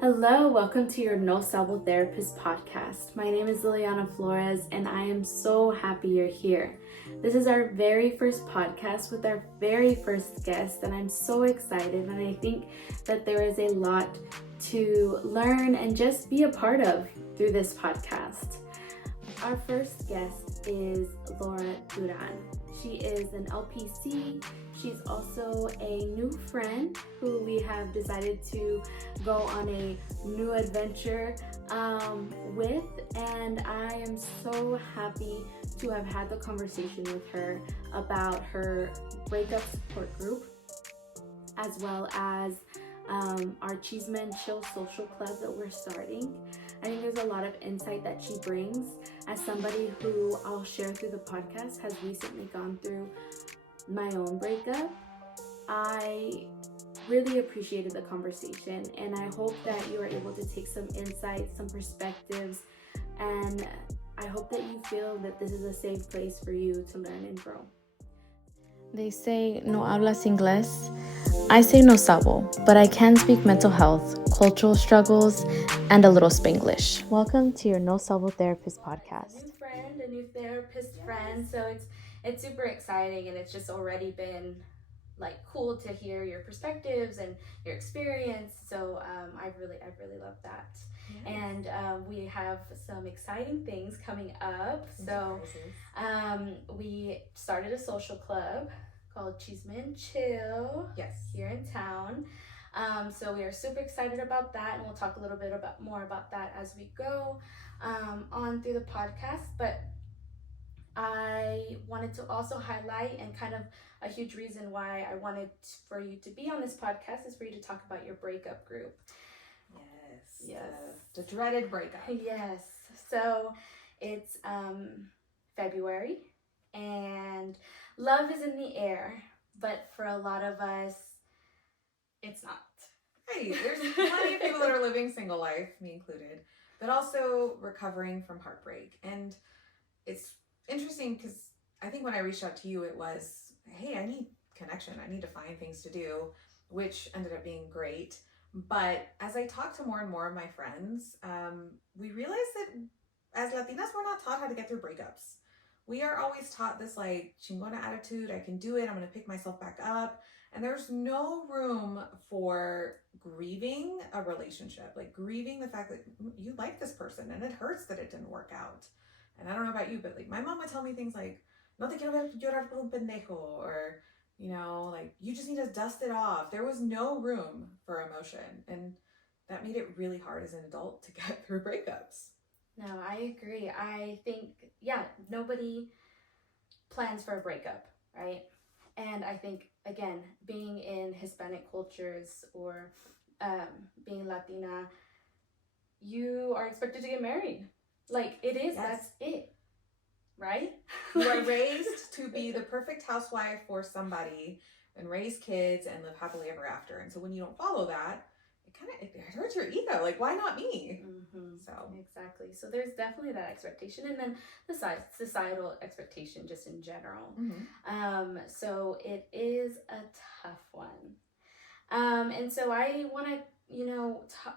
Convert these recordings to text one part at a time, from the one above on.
Hello, welcome to Your No Sabo Therapist podcast. My name is Liliana Flores and I am so happy you're here. This is our very first podcast with our very first guest and I'm so excited, and I think that there is a lot to learn and just be a part of through this podcast. Our first guest is Laura Duran. She is an LPC. She's also a new friend who we have decided to go on a new adventure with, and I am so happy to have had the conversation with her about her breakup support group, as well as our Chisme Chill social club that we're starting. I think there's a lot of insight that she brings as somebody who, I'll share through the podcast, has recently gone through my own breakup. I really appreciated the conversation, and I hope that you are able to take some insights, some perspectives, and I hope that you feel that this is a safe place for you to learn and grow. They say no hablas inglés. I say no sabo, but I can speak mental health, cultural struggles, and a little Spanglish. Welcome to your No Sabo Therapist podcast. A new therapist friend. So it's super exciting, and it's just already been like cool to hear your perspectives and your experience. So I really love that. Yes. And we have some exciting things coming up. So we started a social club called Chisme Chill. Yes. Here in town. So we are super excited about that, and we'll talk a little bit more about that as we go on through the podcast. But I wanted to also highlight, and kind of a huge reason why I wanted for you to be on this podcast is for you to talk about your breakup group. Yes. The dreaded breakup. Yes. So it's February, and love is in the air, but for a lot of us, it's not. Hey, there's plenty of people that are living single life, me included, but also recovering from heartbreak. And it's interesting because I think when I reached out to you, it was, hey, I need connection. I need to find things to do, which ended up being great. But as I talked to more and more of my friends, we realized that as Latinas, we're not taught how to get through breakups. We are always taught this like chingona attitude. I can do it. I'm going to pick myself back up. And there's no room for grieving a relationship, like grieving the fact that you like this person and it hurts that it didn't work out. And I don't know about you, but like my mom would tell me things like, no te quiero ver llorar por un pendejo, or, you know, like you just need to dust it off. There was no room for emotion. And that made it really hard as an adult to get through breakups. No, I agree. I think, nobody plans for a breakup, right? And I think, again, being in Hispanic cultures or being Latina, you are expected to get married. Like, it is, yes. That's it, right? You are raised to be the perfect housewife for somebody and raise kids and live happily ever after. And so when you don't follow that, it hurts your ego. Like, why not me? Mm-hmm. So exactly. So there's definitely that expectation, and then the societal expectation just in general. Mm-hmm. So it is a tough one. And so I want to,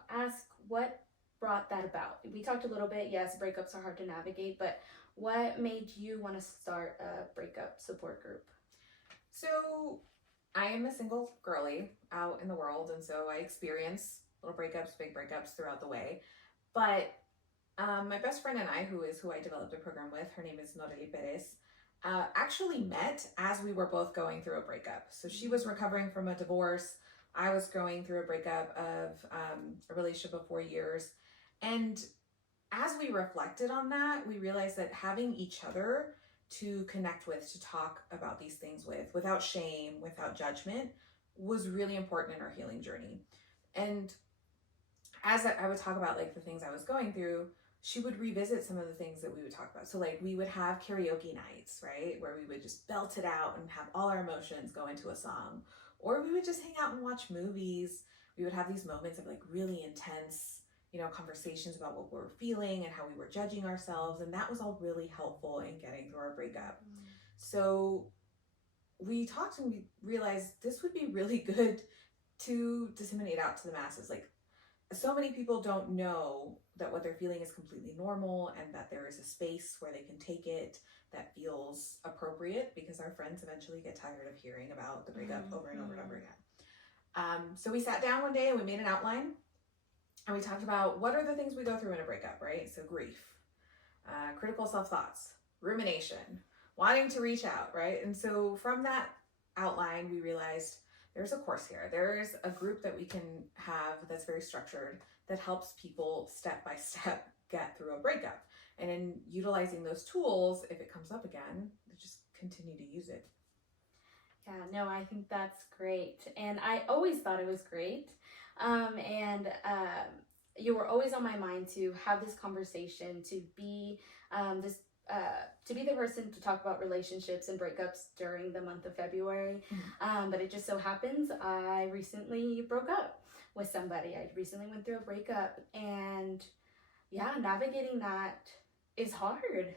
ask what brought that about. We talked a little bit. Yes, breakups are hard to navigate, but what made you want to start a breakup support group? So I am a single girly out in the world, and so I experience little breakups, big breakups throughout the way. But my best friend and I, who I developed a program with, her name is Noreli Perez, actually met as we were both going through a breakup. So she was recovering from a divorce. I was going through a breakup of a relationship of 4 years. And as we reflected on that, we realized that having each other to connect with, to talk about these things with, without shame, without judgment, was really important in our healing journey. And as I would talk about like the things I was going through, she would revisit some of the things that we would talk about. So like we would have karaoke nights, right? Where we would just belt it out and have all our emotions go into a song. Or we would just hang out and watch movies. We would have these moments of like really intense, conversations about what we were feeling and how we were judging ourselves. And that was all really helpful in getting through our breakup. So we talked and we realized this would be really good to disseminate out to the masses. Like, so many people don't know that what they're feeling is completely normal and that there is a space where they can take it that feels appropriate, because our friends eventually get tired of hearing about the breakup over and over and over again. So we sat down one day and we made an outline and we talked about what are the things we go through in a breakup, right? So grief, critical self-thoughts, rumination, wanting to reach out, right? And so from that outline, we realized there's a course here. There's a group that we can have that's very structured that helps people step by step get through a breakup. And in utilizing those tools, if it comes up again, just continue to use it. Yeah, no, I think that's great. And I always thought it was great. You were always on my mind to have this conversation, to be the person to talk about relationships and breakups during the month of February. But it just so happens I recently broke up with somebody. I recently went through a breakup, and yeah, navigating that is hard.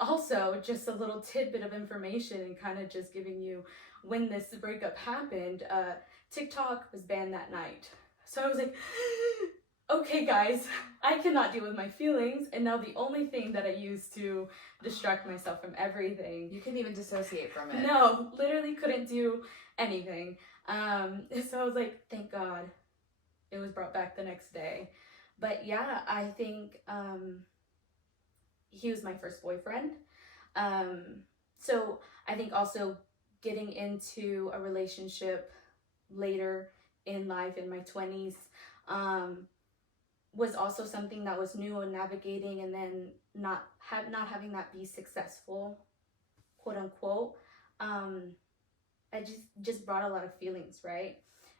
Also, just a little tidbit of information and kind of just giving you when this breakup happened, TikTok was banned that night. So I was like, okay guys, I cannot deal with my feelings, and now the only thing that I use to distract myself from everything. You couldn't even dissociate from it. No, literally couldn't do anything. So I was like, thank God it was brought back the next day. But yeah, I think he was my first boyfriend. So I think also getting into a relationship later in life, in my 20s, was also something that was new and navigating, and then not having that be successful, quote unquote. I just brought a lot of feelings, right?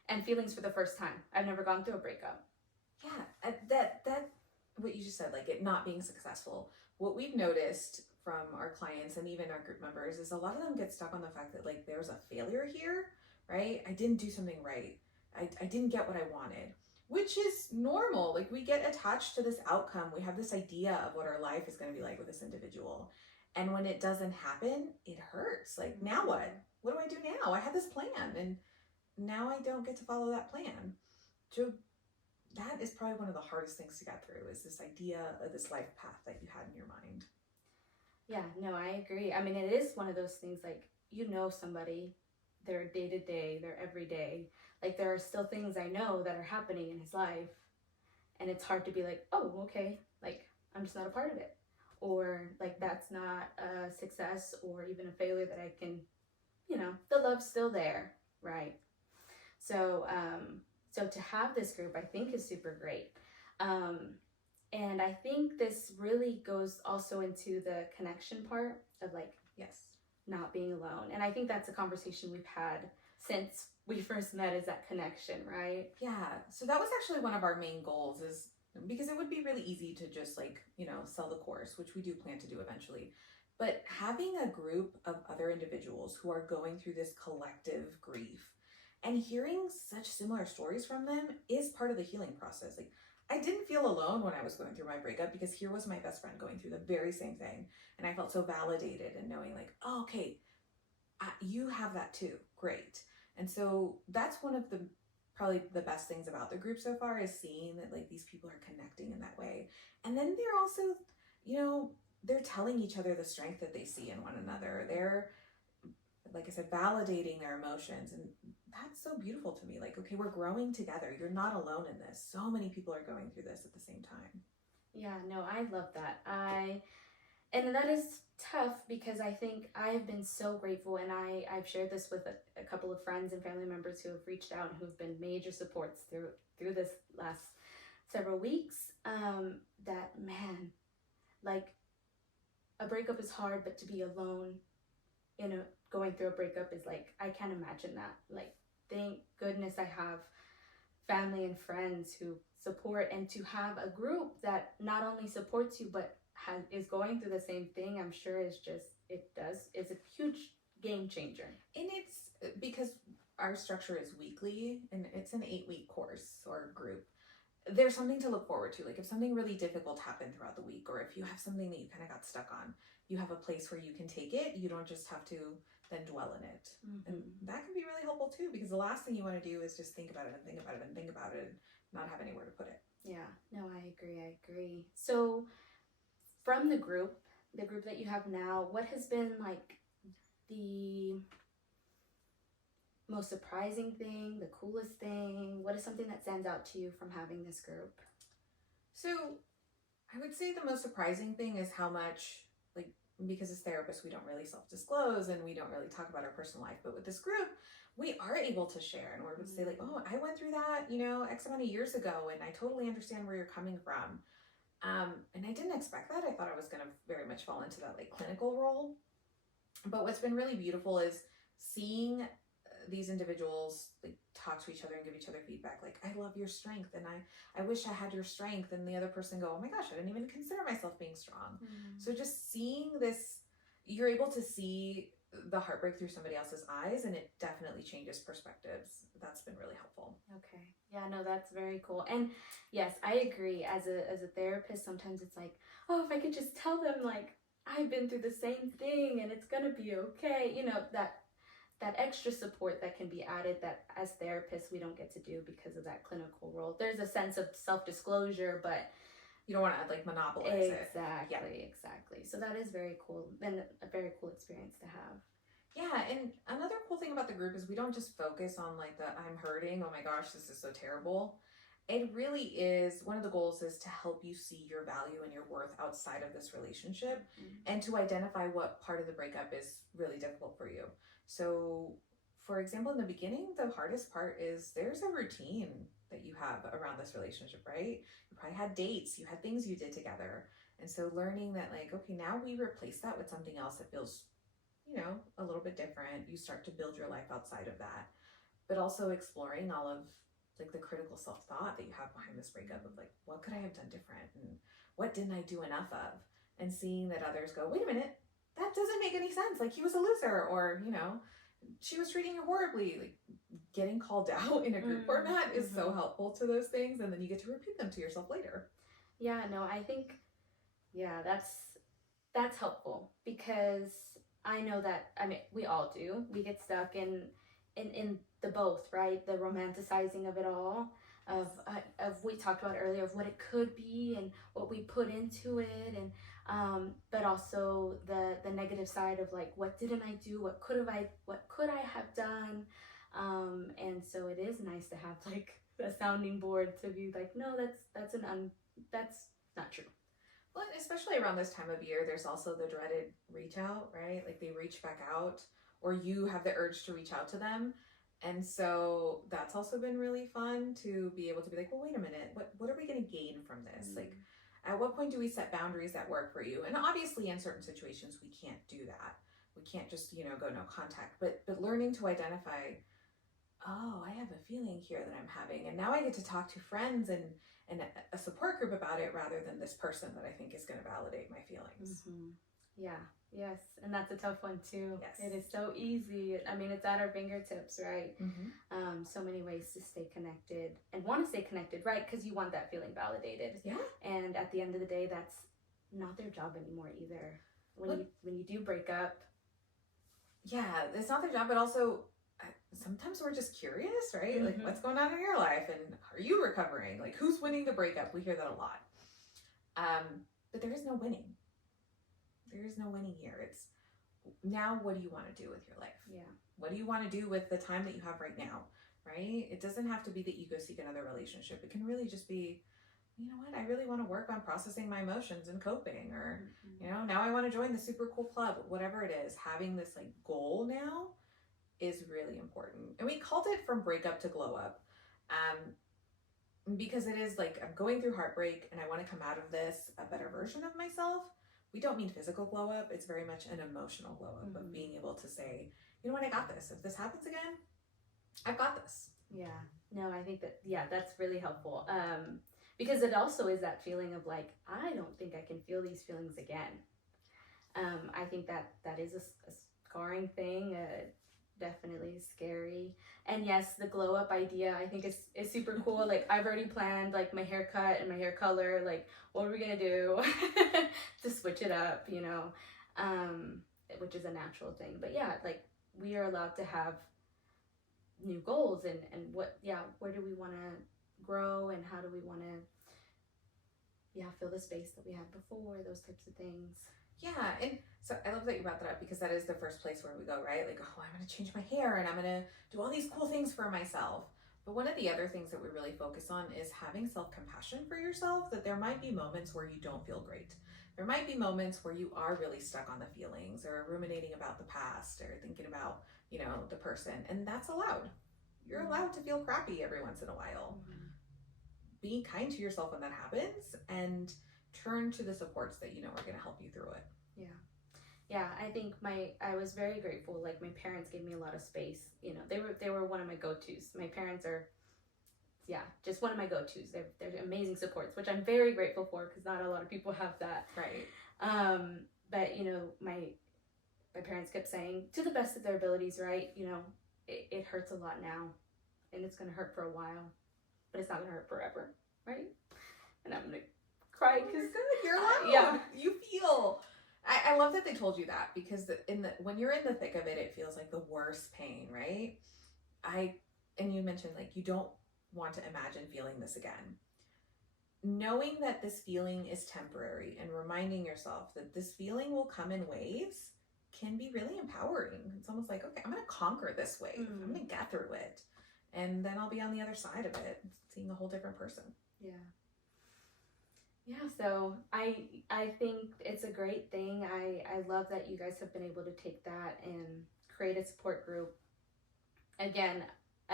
And feelings for the first time. I've never gone through a breakup. Yeah, that what you just said, like it not being successful. What we've noticed from our clients and even our group members is a lot of them get stuck on the fact that like there's a failure here, right? I didn't do something right. I didn't get what I wanted, which is normal. Like we get attached to this outcome. We have this idea of what our life is going to be like with this individual. And when it doesn't happen, it hurts. Like, now what? What do I do now? I had this plan and now I don't get to follow that plan. So that is probably one of the hardest things to get through, is this idea of this life path that you had in your mind. Yeah, no, I agree. I mean, it is one of those things, like, you know somebody, their day to day, their everyday. Like, there are still things I know that are happening in his life, and it's hard to be like, oh, okay, like, I'm just not a part of it. Or, like, that's not a success or even a failure that I can, the love's still there, right? So, so to have this group, I think, is super great. And I think this really goes also into the connection part of, like, yes, not being alone. And I think that's a conversation we've had since we first met, is that connection, right? Yeah. So that was actually one of our main goals, is because it would be really easy to just like, sell the course, which we do plan to do eventually. But having a group of other individuals who are going through this collective grief and hearing such similar stories from them is part of the healing process. Like, I didn't feel alone when I was going through my breakup, because here was my best friend going through the very same thing. And I felt so validated and knowing like, oh, okay, you have that too. Great. And so that's one of the probably the best things about the group so far, is seeing that like these people are connecting in that way. And then they're also, they're telling each other the strength that they see in one another. They're, like I said, validating their emotions. And that's so beautiful to me. Like, okay, we're growing together. You're not alone in this. So many people are going through this at the same time. Yeah, no, I love that. And that is tough, because I think I have been so grateful, and I've shared this with a couple of friends and family members who have reached out and who've been major supports through this last several weeks, that, man, like, a breakup is hard, but to be alone going through a breakup is like, I can't imagine that. Like, thank goodness I have family and friends who support, and to have a group that not only supports you but is going through the same thing, I'm sure is a huge game changer. And it's because our structure is weekly, and it's an 8-week course or group. There's something to look forward to. Like, if something really difficult happened throughout the week, or if you have something that you kind of got stuck on, you have a place where you can take it. You don't just have to then dwell in it. Mm-hmm. And that can be really helpful too, because the last thing you want to do is just think about it and think about it and think about it. not have anywhere to put it. Yeah, no, I agree. So from the group that you have now, what has been like the most surprising thing, the coolest thing? What is something that stands out to you from having this group? So I would say the most surprising thing is how much, like, because as therapists, we don't really self-disclose and we don't really talk about our personal life. But with this group, we are able to share, and we're able to say, like, oh, I went through that, X amount of years ago, and I totally understand where you're coming from. And I didn't expect that. I thought I was going to very much fall into that like clinical role. But what's been really beautiful is seeing these individuals like talk to each other and give each other feedback. Like, I love your strength, and I wish I had your strength. And the other person go, oh my gosh, I didn't even consider myself being strong. So just seeing this, you're able to see the heartbreak through somebody else's eyes, and it definitely changes perspectives. That's been really helpful. Okay. Yeah, no, that's very cool. And yes, I agree. As a therapist, sometimes it's like, oh, if I could just tell them like I've been through the same thing and it's gonna be okay. That extra support that can be added that as therapists we don't get to do because of that clinical role. There's a sense of self-disclosure, but you don't want to like monopolize it. Exactly. So that is very cool, and a very cool experience to have. Yeah, and another cool thing about the group is we don't just focus on like the I'm hurting, oh my gosh, this is so terrible. It really is, one of the goals is to help you see your value and your worth outside of this relationship, and to identify what part of the breakup is really difficult for you. So, for example, in the beginning, the hardest part is there's a routine that you have around this relationship, right? You probably had dates, you had things you did together. And so learning that like, okay, now we replace that with something else that feels a little bit different. You start to build your life outside of that, but also exploring all of like the critical self-thought that you have behind this breakup of like, what could I have done different? And what didn't I do enough of? And seeing that others go, wait a minute, that doesn't make any sense. Like, he was a loser, or, she was treating you horribly. Like, getting called out in a group format is so helpful to those things. And then you get to repeat them to yourself later. Yeah, no, I think, that's helpful, because I know that, we all do. We get stuck in the both, right? The romanticizing of it all, of we talked about earlier, of what it could be and what we put into it, and but also the negative side of like, what didn't I do? What could I have done? And so it is nice to have like a sounding board to be like, no, that's not true. Well, especially around this time of year, there's also the dreaded reach out, right? Like, they reach back out, or you have the urge to reach out to them. And so that's also been really fun to be able to be like, well, wait a minute, what are we going to gain from this? Like, at what point do we set boundaries that work for you? And obviously in certain situations, we can't do that. We can't just, go no contact, but learning to identify, oh, I have a feeling here that I'm having, and now I get to talk to friends and a support group about it, rather than this person that I think is going to validate my feelings. Yeah, yes, and that's a tough one too. Yes. It is so easy. It's at our fingertips, right? So many ways to stay connected and want to stay connected, right? Because you want that feeling validated. Yeah. And at the end of the day, that's not their job anymore either. When you do break up. Yeah, it's not their job, but also sometimes we're just curious, right? Like, what's going on in your life, and are you recovering? Like, who's winning the breakup? We hear that a lot. But there is no winning. There is no winning here. It's now, what do you want to do with your life? Yeah. What do you want to do with the time that you have right now, right? It doesn't have to be that you go seek another relationship. It can really just be, you know what, I really want to work on processing my emotions and coping, or, now I want to join the super cool club, whatever it is. Having this like goal now is really important. And we called it From Breakup to Glow Up, because it is like, I'm going through heartbreak and I want to come out of this a better version of myself. We don't mean physical glow up. It's very much an emotional glow up of being able to say, you know what, I got this. If this happens again, I've got this. Yeah. No, I think that's really helpful. Because it also is that feeling of like, I don't think I can feel these feelings again. I think that is a scarring thing, definitely scary. And yes, the glow up idea I think is super cool. Like, I've already planned like my haircut and my hair color, like what are we gonna do to switch it up, which is a natural thing. But yeah, like, we are allowed to have new goals, and where do we want to grow, and how do we want to fill the space that we had before, those types of things. Yeah, and so I love that you brought that up, because that is the first place where we go, right? Like, oh, I'm going to change my hair and I'm going to do all these cool things for myself. But one of the other things that we really focus on is having self-compassion for yourself, that there might be moments where you don't feel great. There might be moments where you are really stuck on the feelings, or ruminating about the past, or thinking about, the person, and that's allowed. You're allowed to feel crappy every once in a while. Be kind to yourself when that happens, and turn to the supports that are going to help you through it. Yeah, I think I was very grateful. Like, my parents gave me a lot of space. They were one of my go-tos. My parents are, just one of my go-tos. They're amazing supports, which I'm very grateful for, because not a lot of people have that. Right. But my parents kept saying, to the best of their abilities, right? It hurts a lot now, and it's gonna hurt for a while, but it's not gonna hurt forever, right? And I'm gonna cry because you're allowed. You feel. I love that they told you that, because when you're in the thick of it, it feels like the worst pain, right? And you mentioned, like, you don't want to imagine feeling this again. Knowing that this feeling is temporary, and reminding yourself that this feeling will come in waves, can be really empowering. It's almost like, okay, I'm going to conquer this wave. I'm going to get through it. And then I'll be on the other side of it, seeing a whole different person. Yeah, so I think it's a great thing. I love that you guys have been able to take that and create a support group. Again,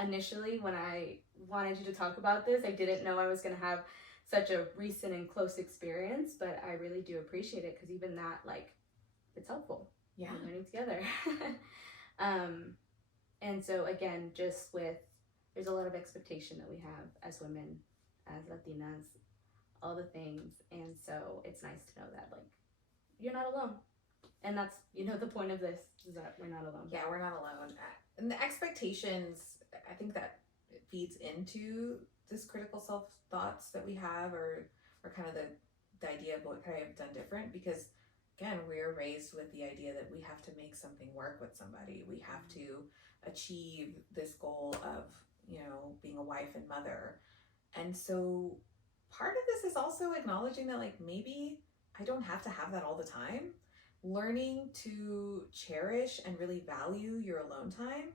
initially when I wanted you to talk about this, I didn't know I was going to have such a recent and close experience, but I really do appreciate it, because even that, like, it's helpful. Yeah. We're learning together. And so again, there's a lot of expectation that we have as women, as Latinas, all the things, and so it's nice to know that, like, you're not alone. And that's the point of this, is that we're not alone. Yeah, we're not alone. And the expectations, I think that feeds into this critical self thoughts that we have, or kind of the idea of what could I have done different, because again, we're raised with the idea that we have to make something work with somebody. We have to achieve this goal of being a wife and mother. And so part of this is also acknowledging that, like, maybe I don't have to have that all the time. Learning to cherish and really value your alone time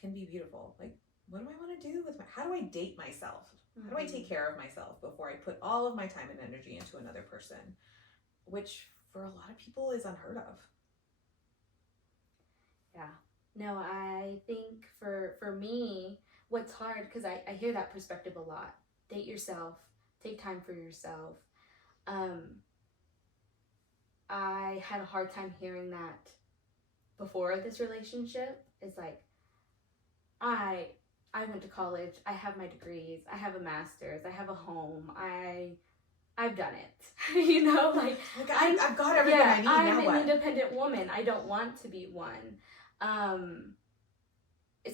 can be beautiful. Like, what do I want to do how do I date myself? How do I take care of myself before I put all of my time and energy into another person? Which for a lot of people is unheard of. Yeah. No, I think for me, what's hard, because I hear that perspective a lot. Date yourself. Take time for yourself. I had a hard time hearing that before this relationship. It's like, I went to college. I have my degrees. I have a master's. I have a home. I've done it. Like I've got everything I need. I'm an independent woman. I don't want to be one.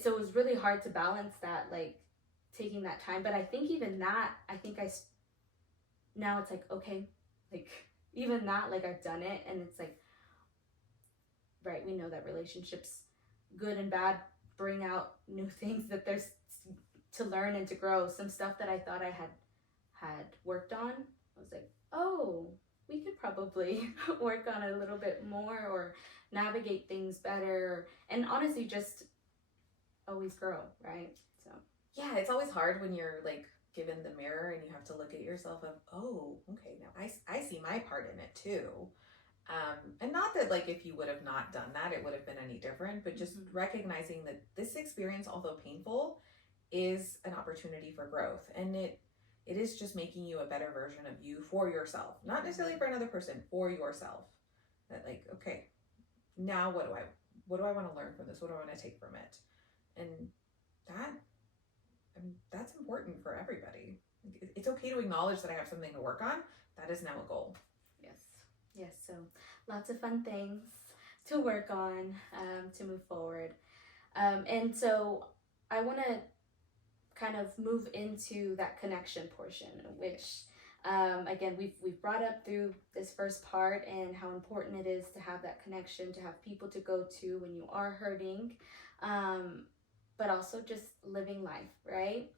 So it was really hard to balance that, like, taking that time. But I think even that, now it's like, okay, like, even that, like, I've done it, and it's like, right, we know that relationships, good and bad, bring out new things, that there's to learn and to grow. Some stuff that I thought I had worked on, I was like, oh, we could probably work on it a little bit more, or navigate things better, and honestly, just always grow, right? So yeah, it's always hard when you're, like, given the mirror and you have to look at yourself of, oh, okay, now I see my part in it too. And not that, like, if you would have not done that, it would have been any different, but just recognizing that this experience, although painful, is an opportunity for growth. And it is just making you a better version of you for yourself, not necessarily for another person, for yourself. That, like, okay, now what do I want to learn from this? What do I want to take from it? And that's important for everybody. It's okay to acknowledge that I have something to work on. That is now a goal. Yes. So lots of fun things to work on, to move forward. And so I want to kind of move into that connection portion, which, again, we've brought up through this first part, and how important it is to have that connection, to have people to go to when you are hurting, but also just living life, right?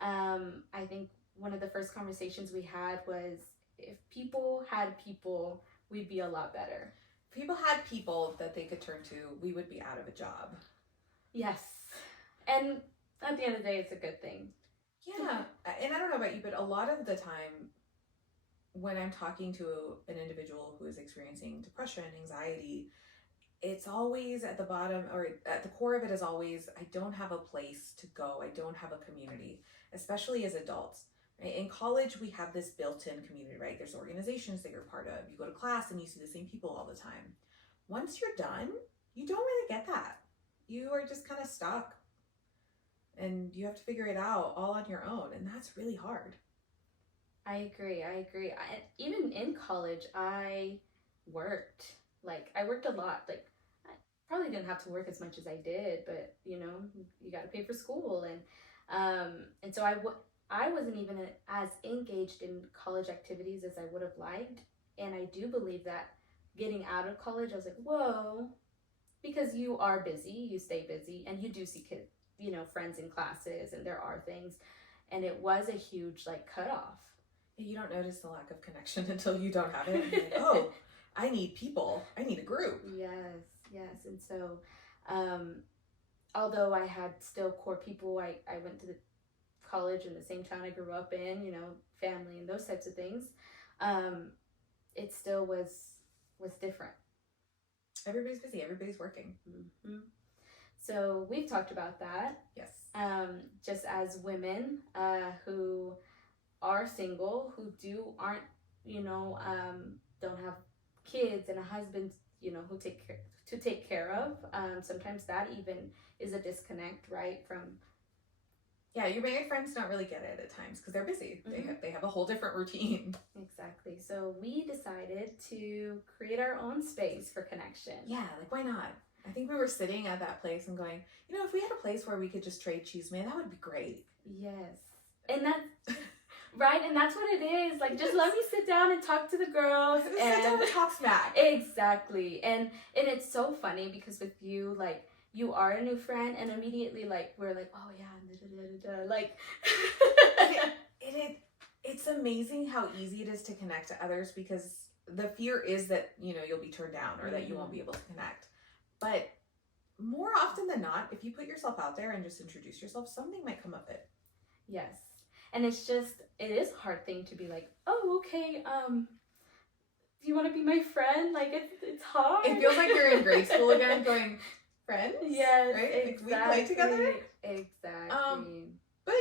I think one of the first conversations we had was, if people had people, we'd be a lot better. If people had people that they could turn to, we would be out of a job. Yes. And at the end of the day, it's a good thing. Yeah. And I don't know about you, but a lot of the time when I'm talking to an individual who is experiencing depression, anxiety, it's always at the bottom, or at the core of it is always, I don't have a place to go. I don't have a community, especially as adults. Right? In college, we have this built-in community, right? There's organizations that you're part of. You go to class and you see the same people all the time. Once you're done, you don't really get that. You are just kind of stuck. And you have to figure it out all on your own. And that's really hard. I agree. Even in college, I worked. I worked a lot. I probably didn't have to work as much as I did, but you got to pay for school, and so I wasn't even as engaged in college activities as I would have liked. And I do believe that getting out of college, I was like, whoa, because you are busy, you stay busy, and you do see kids, friends in classes, and there are things, and it was a huge cutoff. You don't notice the lack of connection until you don't have it. And you're like, oh, I need people. I need a group. Yes. And so, although I had still core people, I went to the college in the same town I grew up in, family and those types of things. It still was different. Everybody's busy. Everybody's working. Mm-hmm. So we've talked about that. Yes. Just as women who are single, who aren't, don't have kids and a husband, who take care of. Sometimes that even is a disconnect, right? From your married friends don't really get it at times because they're busy. Mm-hmm. They have a whole different routine. Exactly. So we decided to create our own space for connection. Yeah, why not? I think we were sitting at that place and going, if we had a place where we could just trade chisme, that would be great. Yes. And that's right, and that's what it is. Just let me sit down and talk to the girls. Sit down and talk smack. Exactly. And it's so funny because with you, you are a new friend, and immediately we're oh yeah, it's amazing how easy it is to connect to others, because the fear is that you'll be turned down, or that you won't be able to connect. But more often than not, if you put yourself out there and just introduce yourself, something might come of it. Yes. And it is a hard thing to be oh, okay, do you want to be my friend? It's hard. It feels like you're in grade school again going, friends? Yes, right? Exactly. We play together? Exactly. But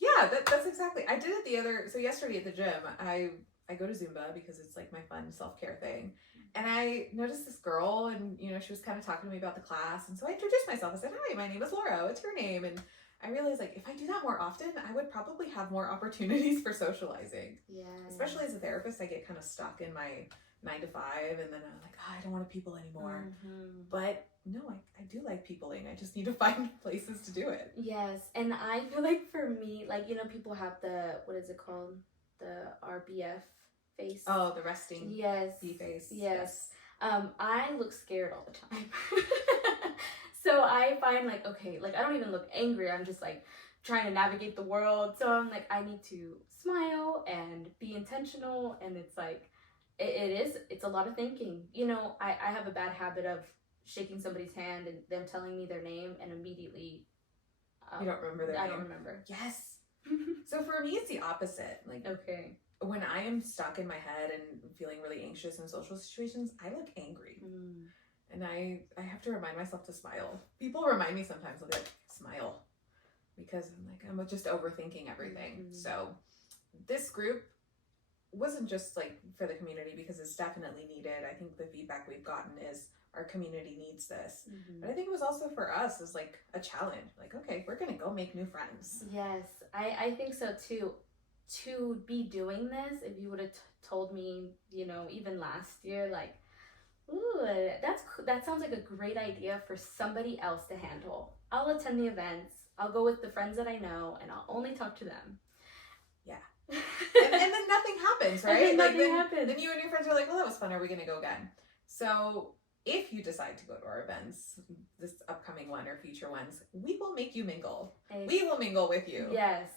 yeah, that's exactly. I did it yesterday at the gym, I go to Zumba because it's my fun self-care thing. And I noticed this girl, and she was kind of talking to me about the class. And so I introduced myself. I said, hi, my name is Laura. What's your name? And I realized if I do that more often, I would probably have more opportunities for socializing. Yeah. Especially as a therapist, I get kind of stuck in my 9 to 5, and then I'm I don't want people anymore. Mm-hmm. But no, I do like peopling. I just need to find places to do it. Yes. And I feel for me, people have what is it called? The RBF face. Oh, the resting B face. Yes. I look scared all the time. So I find okay, I don't even look angry. I'm just trying to navigate the world. So I'm I need to smile and be intentional. And it's a lot of thinking. I have a bad habit of shaking somebody's hand and them telling me their name, and immediately you don't remember their name? I don't remember. Yes. So for me, it's the opposite. Okay. When I am stuck in my head and feeling really anxious in social situations, I look angry. Mm. And I have to remind myself to smile. People remind me sometimes, they'll be smile. Because I'm just overthinking everything. Mm-hmm. So this group wasn't just for the community, because it's definitely needed. I think the feedback we've gotten is our community needs this. Mm-hmm. But I think it was also for us as a challenge. Okay, we're going to go make new friends. Yes, I think so too. To be doing this, if you would have told me, even last year, ooh, that sounds like a great idea for somebody else to handle. I'll attend the events. I'll go with the friends that I know, and I'll only talk to them. Yeah. and then nothing happens, right? Nothing happens. Then you and your friends are well, that was fun. Are we going to go again? So if you decide to go to our events, this upcoming one or future ones, we will make you mingle. We will mingle with you. Yes,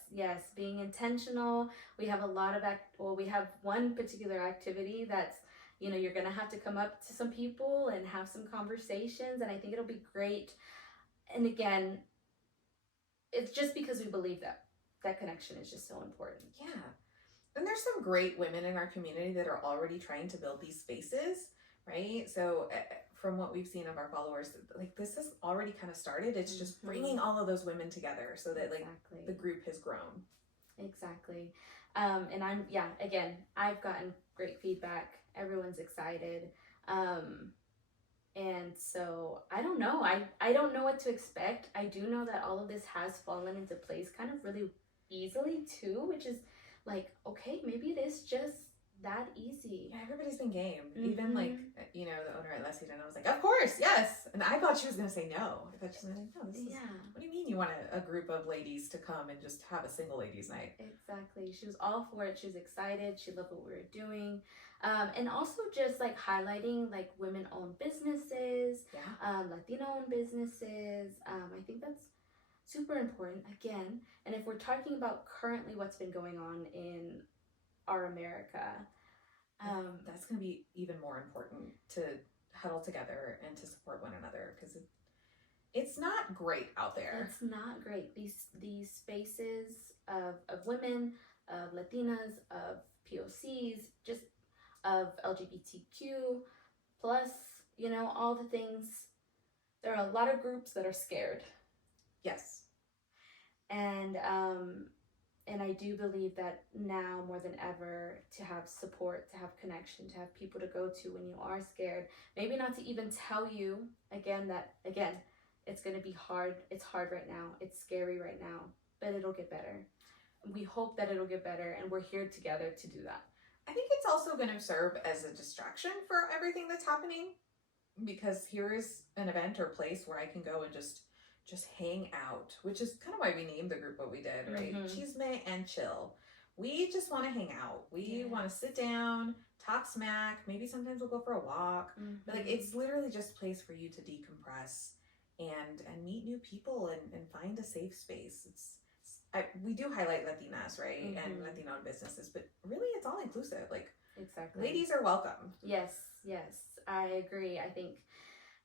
being intentional. We have a lot of we have one particular activity that's, you're gonna have to come up to some people and have some conversations, and I think it'll be great. And again, it's just because we believe that connection is just so important. Yeah. And there's some great women in our community that are already trying to build these spaces, right? So from what we've seen of our followers, like this has already kind of started. It's just bringing all of those women together so that like the group has grown. Exactly. And I've gotten great feedback. Everyone's excited. And so I don't know. I don't know what to expect. I do know that all of this has fallen into place kind of really easily too, which is like, okay, maybe it is just that easy. Yeah, everybody's been game. Even like, the owner at La Sirena was like, of course, yes. And I thought she was going to say no. I thought she was like, no, what do you mean you want a group of ladies to come and just have a single ladies night? Exactly. She was all for it. She was excited. She loved what we were doing. And also just like highlighting like women-owned businesses, Latino-owned businesses. I think that's super important again. And if we're talking about currently what's been going on in our America, that's going to be even more important to huddle together and to support one another, because it's not great out there. It's not great. These spaces of women, of Latinas, of POCs, just of LGBTQ plus, all the things. There are a lot of groups that are scared. Yes. And I do believe that now more than ever, to have support, to have connection, to have people to go to when you are scared, maybe not to even tell you that it's going to be hard. It's hard right now. It's scary right now, but it'll get better. We hope that it'll get better, and we're here together to do that. I think it's also going to serve as a distraction for everything that's happening, because here is an event or place where I can go and just hang out, which is kind of why we named the group what we did, right? Chisme and Chill. We just want to hang out. We want to sit down, talk smack. Maybe sometimes we'll go for a walk. But like, it's literally just a place for you to decompress and meet new people and find a safe space. We do highlight Latinas, right? And Latino businesses, but really it's all inclusive. Like, exactly. Ladies are welcome. Yes, I agree. I think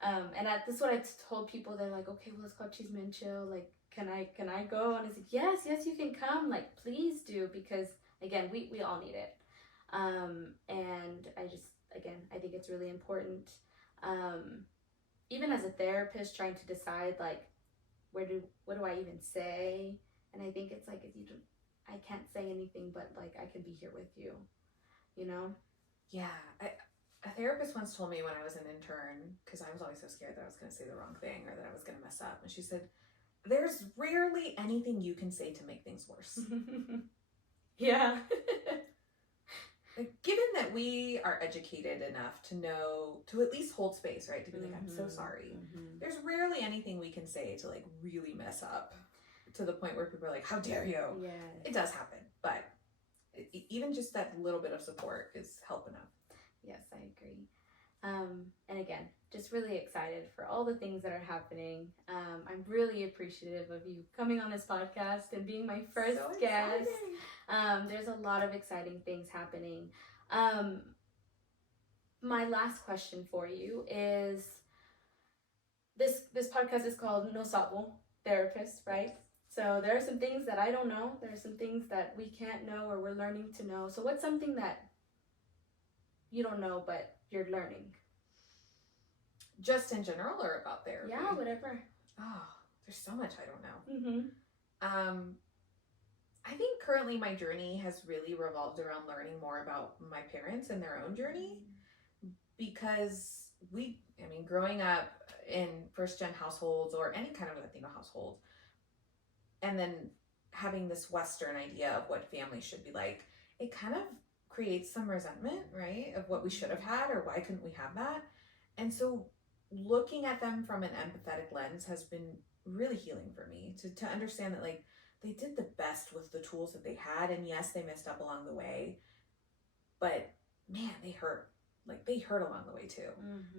and this is what I told people. They're like, okay, well, it's called Chisme and Chill. Like, can I go? And I said, yes, you can come. Like, please do, because again, we all need it. And I think it's really important. Even as a therapist, trying to decide like, what do I even say? And I think it's like, I can't say anything, but like, I can be here with you, Yeah. A therapist once told me when I was an intern, because I was always so scared that I was going to say the wrong thing or that I was going to mess up. And she said, there's rarely anything you can say to make things worse. Yeah. Like, given that we are educated enough to know, to at least hold space, right? To be like, I'm so sorry. There's rarely anything we can say to like really mess up to the point where people are like, how dare you? Yeah. It does happen. But even just that little bit of support is help enough. Yes, I agree. And again, just really excited for all the things that are happening. I'm really appreciative of you coming on this podcast and being my first guest. There's a lot of exciting things happening. My last question for you is, this podcast is called No Sabo Therapist, right? So there are some things that I don't know. There are some things that we can't know or we're learning to know. So what's something that you don't know but you're learning? Just in general or about therapy? Yeah, whatever. Oh, there's so much I don't know. I think currently my journey has really revolved around learning more about my parents and their own journey, because growing up in first-gen households or any kind of Latino household, and then having this Western idea of what family should be like, it kind of creates some resentment, right? Of what we should have had, or why couldn't we have that? And so looking at them from an empathetic lens has been really healing for me, to understand that like they did the best with the tools that they had, and yes, they messed up along the way, but man, they hurt. like they hurt along the way too.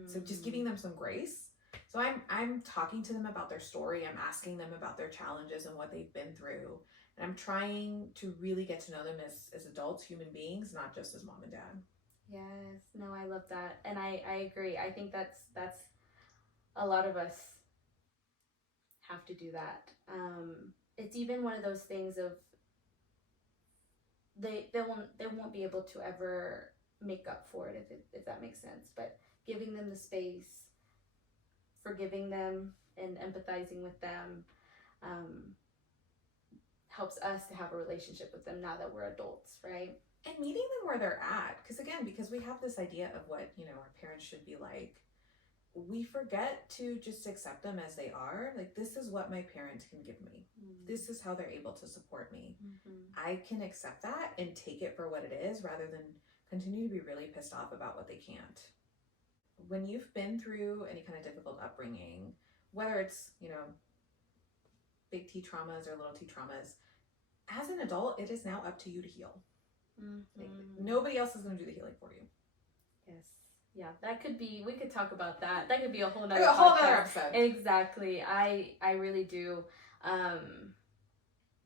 So just giving them some grace. So I'm talking to them about their story. I'm asking them about their challenges and what they've been through. And I'm trying to really get to know them as adults, human beings, not just as mom and dad. Yes, no, I love that. And I agree. I think that's a lot of us have to do that. It's even one of those things of they won't be able to ever make up for it if that makes sense. But giving them the space, forgiving them, and empathizing with them helps us to have a relationship with them now that we're adults, right? And meeting them where they're at, because we have this idea of what our parents should be like. We forget to just accept them as they are. Like, this is what my parent can give me. This is how they're able to support me. I can accept that and take it for what it is, rather than continue to be really pissed off about what they can't. When you've been through any kind of difficult upbringing, whether it's big T traumas or little T traumas, as an adult, it is now up to you to heal. Like, nobody else is going to do the healing for you. Yes. Yeah, we could talk about that. That could be a whole other episode. Exactly. I really do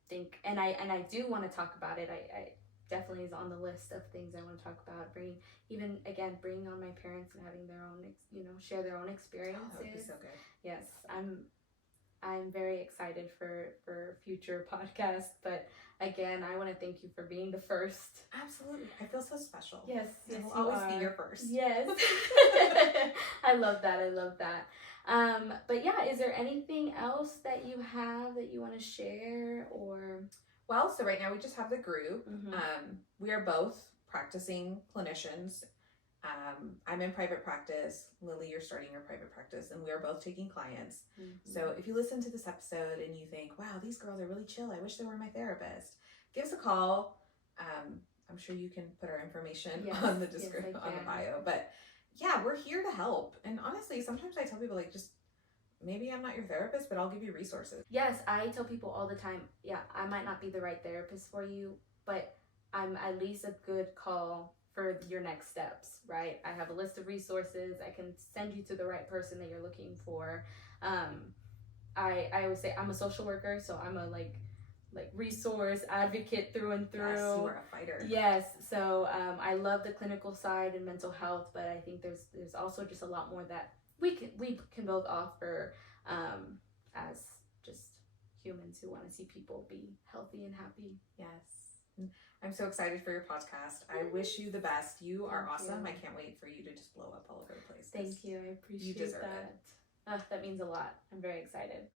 think, and I do want to talk about it. I definitely is on the list of things I want to talk about. Bringing on my parents and having their own, share their own experiences. Oh, that would be so good. Yes, I'm very excited for future podcasts, but again, I want to thank you for being the first. Absolutely. I feel so special. Yes, I'll always be your first. Yes. I love that. But yeah, is there anything else that you have that you want to share, or? Well, so right now we just have the group. We are both practicing clinicians. I'm in private practice. Lily, you're starting your private practice, and we are both taking clients. So if you listen to this episode and you think, wow, these girls are really chill, I wish they were my therapist, give us a call. I'm sure you can put our information on the description, on the bio. But yeah, we're here to help. And honestly, sometimes I tell people, like, just maybe I'm not your therapist, but I'll give you resources. Yes, I tell people all the time, I might not be the right therapist for you, but I'm at least a good call for your next steps, right? I have a list of resources. I can send you to the right person that you're looking for. I always say I'm a social worker, so I'm a like resource advocate through and through. Yes, you are a fighter. Yes, so I love the clinical side and mental health, but I think there's also just a lot more that we can both offer as just humans who want to see people be healthy and happy. Yes. I'm so excited for your podcast. I wish you the best. You are awesome. I can't wait for you to just blow up all over the place. Thank you. I appreciate you deserve that. That means a lot. I'm very excited.